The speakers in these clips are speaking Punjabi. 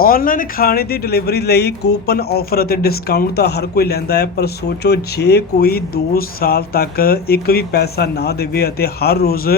ਆਨਲਾਈਨ ਖਾਣੇ ਦੀ ਡਿਲੀਵਰੀ ਲਈ ਕੂਪਨ ਆਫਰ ਅਤੇ ਡਿਸਕਾਊਂਟ ਤਾਂ ਹਰ ਕੋਈ ਲੈਂਦਾ ਹੈ, ਪਰ ਸੋਚੋ ਜੇ ਕੋਈ 2 ਸਾਲ ਤੱਕ ਇੱਕ ਵੀ ਪੈਸਾ ਨਾ ਦੇਵੇ ਅਤੇ ਹਰ ਰੋਜ਼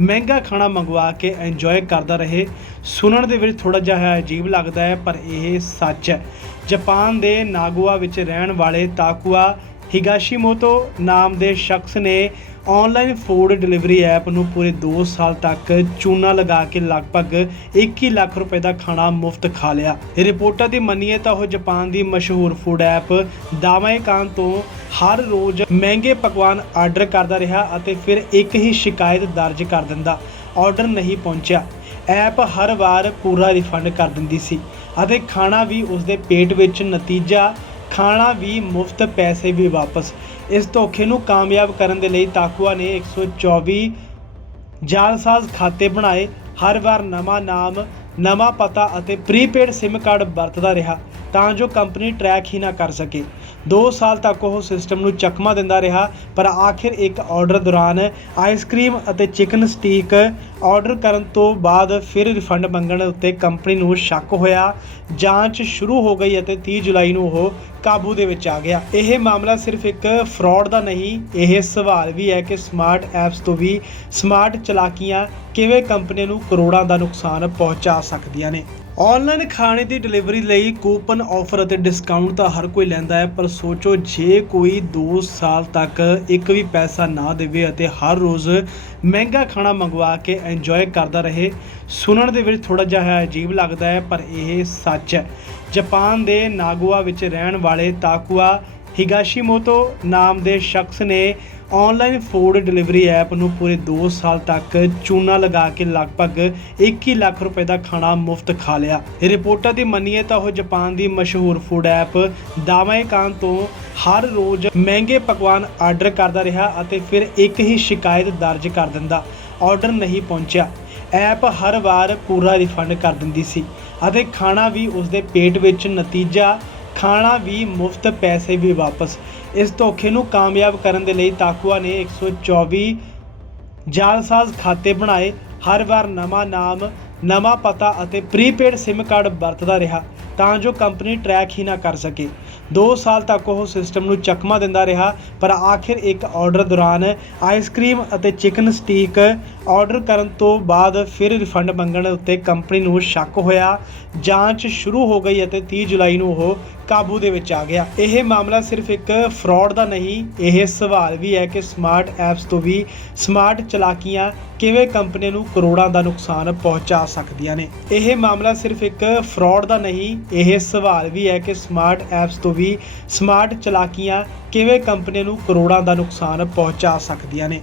ਮਹਿੰਗਾ ਖਾਣਾ ਮੰਗਵਾ ਕੇ ਇੰਜੋਏ ਕਰਦਾ ਰਹੇ, ਸੁਣਨ ਦੇ ਵਿੱਚ ਥੋੜਾ ਜਿਹਾ ਅਜੀਬ ਲੱਗਦਾ ਹੈ, ਪਰ ਇਹ ਸੱਚ ਹੈ। ਜਾਪਾਨ ਦੇ ਨਾਗੋਆ ਵਿੱਚ ਰਹਿਣ ਵਾਲੇ ਤਾਕੂਆ ਹਿਗਾਸ਼ੀਮੋਟੋ ਨਾਮ ਦੇ ਸ਼ਖਸ ਨੇ ਆਨਲਾਈਨ ਫੂਡ ਡਿਲੀਵਰੀ ਐਪ ਨੂੰ ਪੂਰੇ 2 ਸਾਲ ਤੱਕ ਚੂਨਾ ਲਗਾ ਕੇ ਲਗਭਗ 21 ਲੱਖ ਰੁਪਏ ਦਾ ਖਾਣਾ ਮੁਫਤ ਖਾ ਲਿਆ। ਰਿਪੋਰਟਾਂ ਦੀ ਮੰਨੀਏ ਤਾਂ ਉਹ ਜਾਪਾਨ ਦੀ ਮਸ਼ਹੂਰ ਫੂਡ ਐਪ ਦਾਮਾਇਕਾਨ ਤੋਂ ਹਰ ਰੋਜ਼ ਮਹਿੰਗੇ ਪਕਵਾਨ ਆਰਡਰ ਕਰਦਾ ਰਿਹਾ ਅਤੇ ਫਿਰ ਇੱਕ ਹੀ ਸ਼ਿਕਾਇਤ ਦਰਜ ਕਰ ਦਿੰਦਾ। ਆਰਡਰ ਨਹੀਂ ਪਹੁੰਚਿਆ। ਐਪ ਹਰ ਵਾਰ ਪੂਰਾ ਰਿਫੰਡ ਕਰ ਦਿੰਦੀ ਸੀ ਅਤੇ ਖਾਣਾ ਵੀ ਉਸਦੇ ਪੇਟ ਵਿੱਚ ਨਤੀਜਾ ਖਾਣਾ ਵੀ ਮੁਫਤ ਪੈਸੇ ਵੀ ਵਾਪਸ। ਇਸ ਧੋਖੇ ਨੂੰ ਕਾਮਯਾਬ ਕਰਨ ਦੇ ਲਈ ਤਾਕੂਆ ਨੇ 124 ਜਾਲਸਾਜ਼ ਖਾਤੇ ਬਣਾਏ। ਹਰ ਵਾਰ ਨਵਾਂ ਨਾਮ, ਨਵਾਂ ਪਤਾ ਅਤੇ ਪ੍ਰੀਪੇਡ SIM ਕਾਰਡ ਵਰਤਦਾ ਰਿਹਾ, ਤਾਂ ਜੋ ਕੰਪਨੀ ਟਰੈਕ ਹੀ ਨਾ ਕਰ ਸਕੇ। 2 ਸਾਲ ਤੱਕ ਉਹ ਸਿਸਟਮ ਨੂੰ ਚਕਮਾ ਦਿੰਦਾ ਰਿਹਾ, ਪਰ ਆਖਿਰ ਇੱਕ ਆਰਡਰ ਦੌਰਾਨ ਆਈਸਕ੍ਰੀਮ ਅਤੇ ਚਿਕਨ ਸਟੀਕ ਆਰਡਰ ਕਰਨ ਤੋਂ ਬਾਅਦ ਫਿਰ ਰਿਫੰਡ ਮੰਗਣ ਉੱਤੇ ਕੰਪਨੀ ਨੂੰ ਸ਼ੱਕ ਹੋਇਆ। ਜਾਂਚ ਸ਼ੁਰੂ ਹੋ ਗਈ ਅਤੇ 30 ਜੁਲਾਈ ਨੂੰ ਉਹ ਕਾਬੂ ਦੇ ਵਿੱਚ ਆ ਗਿਆ। ਇਹ ਮਾਮਲਾ ਸਿਰਫ ਇੱਕ ਫਰਾਡ ਦਾ ਨਹੀਂ, ਇਹ ਸਵਾਲ ਵੀ ਹੈ ਕਿ ਸਮਾਰਟ ਐਪਸ ਤੋਂ ਵੀ ਸਮਾਰਟ ਚਲਾਕੀਆਂ ਕਿਵੇਂ ਕੰਪਨੀ ਨੂੰ ਕਰੋੜਾਂ ਦਾ ਨੁਕਸਾਨ ਪਹੁੰਚਾ ਸਕਦੀਆਂ ਨੇ। ਆਨਲਾਈਨ ਖਾਣੇ ਦੀ ਡਿਲੀਵਰੀ ਲਈ ਕੂਪਨ ਆਫਰ ਅਤੇ ਡਿਸਕਾਊਂਟ ਤਾਂ ਹਰ ਕੋਈ ਲੈਂਦਾ ਹੈ, ਪਰ ਸੋਚੋ ਜੇ ਕੋਈ 2 ਸਾਲ ਤੱਕ ਇੱਕ ਵੀ ਪੈਸਾ ਨਾ ਦੇਵੇ ਅਤੇ ਹਰ ਰੋਜ਼ ਮਹਿੰਗਾ ਖਾਣਾ ਮੰਗਵਾ ਕੇ ਇੰਜੋਏ ਕਰਦਾ ਰਹੇ, ਸੁਣਨ ਦੇ ਵਿੱਚ ਥੋੜਾ ਜਿਹਾ ਅਜੀਬ ਲੱਗਦਾ ਹੈ, ਪਰ ਇਹ ਸੱਚ ਹੈ। ਜਾਪਾਨ ਦੇ ਨਾਗੋਆ ਵਿੱਚ ਰਹਿਣ ਵਾਲੇ ਤਾਕੂਆ ਹਿਗਾਸ਼ੀਮੋਟੋ ਨਾਮ ਦੇ ਸ਼ਖਸ ਨੇ ਆਨਲਾਈਨ ਫੂਡ ਡਿਲੀਵਰੀ ਐਪ ਨੂੰ ਪੂਰੇ 2 ਸਾਲ ਤੱਕ ਚੂਨਾ ਲਗਾ ਕੇ ਲਗਭਗ 21 ਲੱਖ ਰੁਪਏ ਦਾ ਖਾਣਾ ਮੁਫਤ ਖਾ ਲਿਆ। ਰਿਪੋਰਟਾਂ ਦੀ ਮੰਨੀਏ ਤਾਂ ਉਹ ਜਾਪਾਨ ਦੀ ਮਸ਼ਹੂਰ ਫੂਡ ਐਪ ਦਾਮਾਇਕਾਨ ਤੋਂ ਹਰ ਰੋਜ਼ ਮਹਿੰਗੇ ਪਕਵਾਨ ਆਰਡਰ ਕਰਦਾ ਰਿਹਾ ਅਤੇ ਫਿਰ ਇੱਕ ਹੀ ਸ਼ਿਕਾਇਤ ਦਰਜ ਕਰ ਦਿੰਦਾ। ਆਰਡਰ ਨਹੀਂ ਪਹੁੰਚਿਆ। ਐਪ ਹਰ ਵਾਰ ਪੂਰਾ ਰਿਫੰਡ ਕਰ ਦਿੰਦੀ ਸੀ ਅਤੇ ਖਾਣਾ ਵੀ ਉਸਦੇ ਪੇਟ ਵਿੱਚ ਨਤੀਜਾ ਖਾਣਾ ਵੀ ਮੁਫਤ ਪੈਸੇ ਵੀ ਵਾਪਸ। ਇਸ ਧੋਖੇ ਨੂੰ ਕਾਮਯਾਬ ਕਰਨ ਦੇ ਲਈ ਤਾਕੂਆ ਨੇ 124 ਜਾਲਸਾਜ਼ ਖਾਤੇ ਬਣਾਏ। ਹਰ ਵਾਰ ਨਵਾਂ ਨਾਮ, ਨਵਾਂ ਪਤਾ ਅਤੇ ਪ੍ਰੀਪੇਡ SIM ਕਾਰਡ ਵਰਤਦਾ ਰਿਹਾ ਤਾਂ ਜੋ ਕੰਪਨੀ ਟਰੈਕ ਹੀ ਨਾ ਕਰ ਸਕੇ। 2 ਸਾਲ ਤੱਕ ਉਹ ਸਿਸਟਮ ਨੂੰ ਚਕਮਾ ਦਿੰਦਾ ਰਿਹਾ, ਪਰ ਆਖਿਰ ਇੱਕ ਆਰਡਰ ਦੌਰਾਨ ਆਈਸਕ੍ਰੀਮ ਅਤੇ ਚਿਕਨ ਸਟੀਕ ਆਰਡਰ ਕਰਨ ਤੋਂ ਬਾਅਦ ਫਿਰ ਰਿਫੰਡ ਮੰਗਣ ਉੱਤੇ ਕੰਪਨੀ ਨੂੰ ਸ਼ੱਕ ਹੋਇਆ। ਜਾਂਚ ਸ਼ੁਰੂ ਹੋ ਗਈ ਅਤੇ 30 ਜੁਲਾਈ ਨੂੰ ਉਹ ਕਾਬੂ ਦੇ ਵਿੱਚ ਆ ਗਿਆ। ਇਹ ਮਾਮਲਾ ਸਿਰਫ ਇੱਕ ਫਰਾਡ ਦਾ ਨਹੀਂ, ਇਹ ਸਵਾਲ ਵੀ ਹੈ ਕਿ ਸਮਾਰਟ ਐਪਸ ਤੋਂ ਵੀ ਸਮਾਰਟ ਚਲਾਕੀਆਂ ਕਿਵੇਂ ਕੰਪਨੀ ਨੂੰ ਕਰੋੜਾਂ ਦਾ ਨੁਕਸਾਨ ਪਹੁੰਚਾ ਸਕਦੀਆਂ ਨੇ। ਇਹ ਮਾਮਲਾ ਸਿਰਫ ਇੱਕ ਫਰਾਡ ਦਾ ਨਹੀਂ, ਇਹ ਸਵਾਲ ਵੀ ਹੈ ਕਿ ਸਮਾਰਟ ਐਪਸ ਤੋਂ ਵੀ ਸਮਾਰਟ ਚਲਾਕੀਆਂ ਕਿਵੇਂ ਕੰਪਨੀ ਨੂੰ ਕਰੋੜਾਂ ਦਾ ਨੁਕਸਾਨ ਪਹੁੰਚਾ ਸਕਦੀਆਂ ਨੇ।